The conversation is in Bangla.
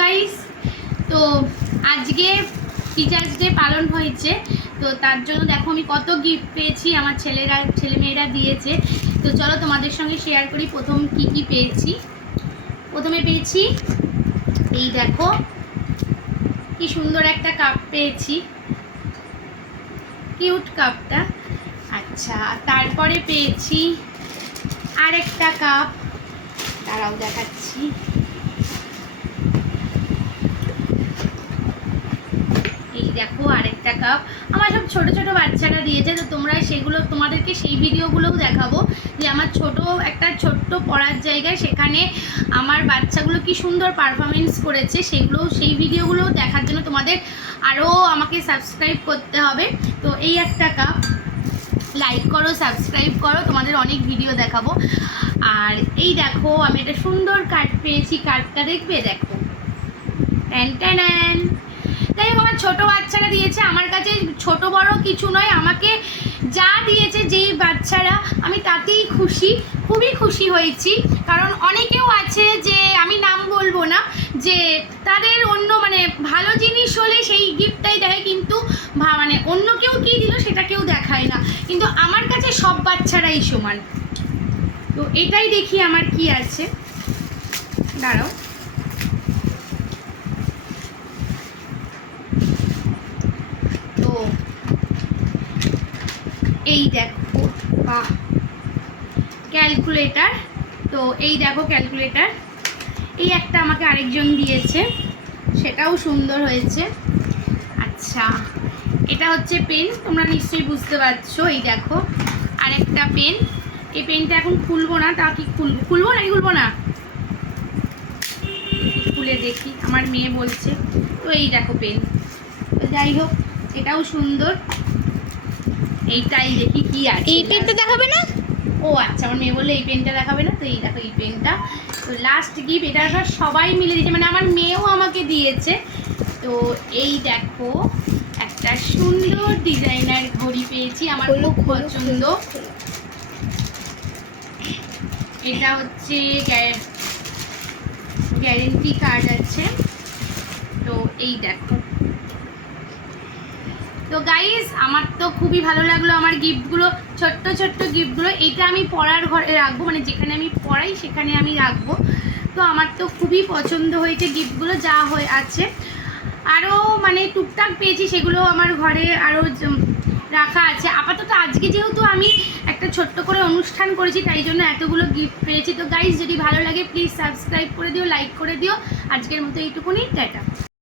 গাইস, তো আজকে টিচার্স ডে পালন হয়েছে, তো তার জন্য দেখো আমি কত গিফট পেয়েছি, আমার ছেলেমেয়েরা দিয়েছে। তো চলো তোমাদের সঙ্গে শেয়ার করি প্রথম কি কি পেয়েছি। প্রথমে পেয়েছি এই দেখো কি সুন্দর একটা কাপ পেয়েছি, কিউট কাপটা। আচ্ছা, তারপরে পেয়েছি আরেকটা কাপ, দাঁড়াও দেখাচ্ছি। এই দেখো আরেকটা কাপ, আমার সব ছোট ছোট বাচ্চারা দিয়েছে, তো তোমরা সেগুলো তোমাদেরকে সেই ভিডিওগুলোও দেখাবো যে আমার একটা ছোট্ট পড়ার জায়গায় সেখানে আমার বাচ্চাগুলো কি সুন্দর পারফরমেন্স করেছে, সেই ভিডিওগুলো দেখার জন্য তোমাদের আরও আমাকে সাবস্ক্রাইব করতে হবে। তো এই একটা কাপ, লাইক করো, সাবস্ক্রাইব করো, তোমাদের অনেক ভিডিও দেখাবো। আর এই দেখো আমি একটা সুন্দর কার্ড পেয়েছি, কার্ডটা দেখবে, দেখো ট্যান ট্যান। তাই আমার ছোট বাচ্চারা দিয়েছে, আমার কাছে ছোট বড় কিছু নয়, আমাকে যা দিয়েছে যেই বাচ্চারা আমি তাতেই খুশি, খুবই খুশি হয়েছি। কারণ অনেকেও আছে যে আমি নাম বলবো না, যে তাদের অন্য ভালো জিনিস হলে সেই গিফটটাই দেয়, কিন্তু অন্য কেউ কী দিল সেটা কেউ দেখায় না, কিন্তু আমার কাছে সব বাচ্চারাই সমান। তো এটাই দেখি আমার কি আছে, দাঁড়াও। তো এই দেখো, বাহ, ক্যালকুলেটর। তো এই দেখো ক্যালকুলেটর, এই একটা আমাকে আরেকজন দিয়েছে, সেটাও সুন্দর হয়েছে। আচ্ছা, এটা হচ্ছে পেন, তোমরা নিশ্চয়ই বুঝতে পারছো। এই দেখো আরেকটা পেন, এই পেনটা এখন খুলবো না, তা কি খুলবো নাকি খুলবো না, খুলে দেখি, আমার মেয়ে বলছে। তো এই দেখো পেন, তো যাই হোক এটাও সুন্দর। এইটাই দেখি কি আছে, এই পেনটা দেখাবে না? ও আচ্ছা, আমার মেয়ে বললে এই পেনটা দেখাবে না। তো এই দেখো এই পেনটা, তো লাস্ট গিফট, এটা সবাই মিলে দিয়েছে, আমার মেয়েও আমাকে দিয়েছে। তো এই দেখো একটা সুন্দর ডিজাইনার ঘড়ি পেয়েছি, আমার খুব পছন্দ। এটা হচ্ছে গ্যারেন্টি কার্ড আছে। তো এই দেখো, তো গাইস আমার তো খুবই ভালো লাগলো আমার গিফটগুলো, ছোট্ট ছোট্ট গিফটগুলো। এটা আমি পড়ার ঘরে রাখবো, যেখানে আমি পড়াই সেখানে আমি রাখবো। তো আমার তো খুবই পছন্দ হয়েছে গিফটগুলো যা হয়ে আছে। আরও টুকটাক পেয়েছি, সেগুলো আমার ঘরে আরও রাখা আছে আপাতত। আজকে যেহেতু আমি একটা ছোট্ট করে অনুষ্ঠান করেছি, তাই জন্য এতগুলো গিফট পেয়েছি। তো গাইস যদি ভালো লাগে প্লিজ সাবস্ক্রাইব করে দিও, লাইক করে দিও। আজকের মতো এইটুকুনি, টাটা।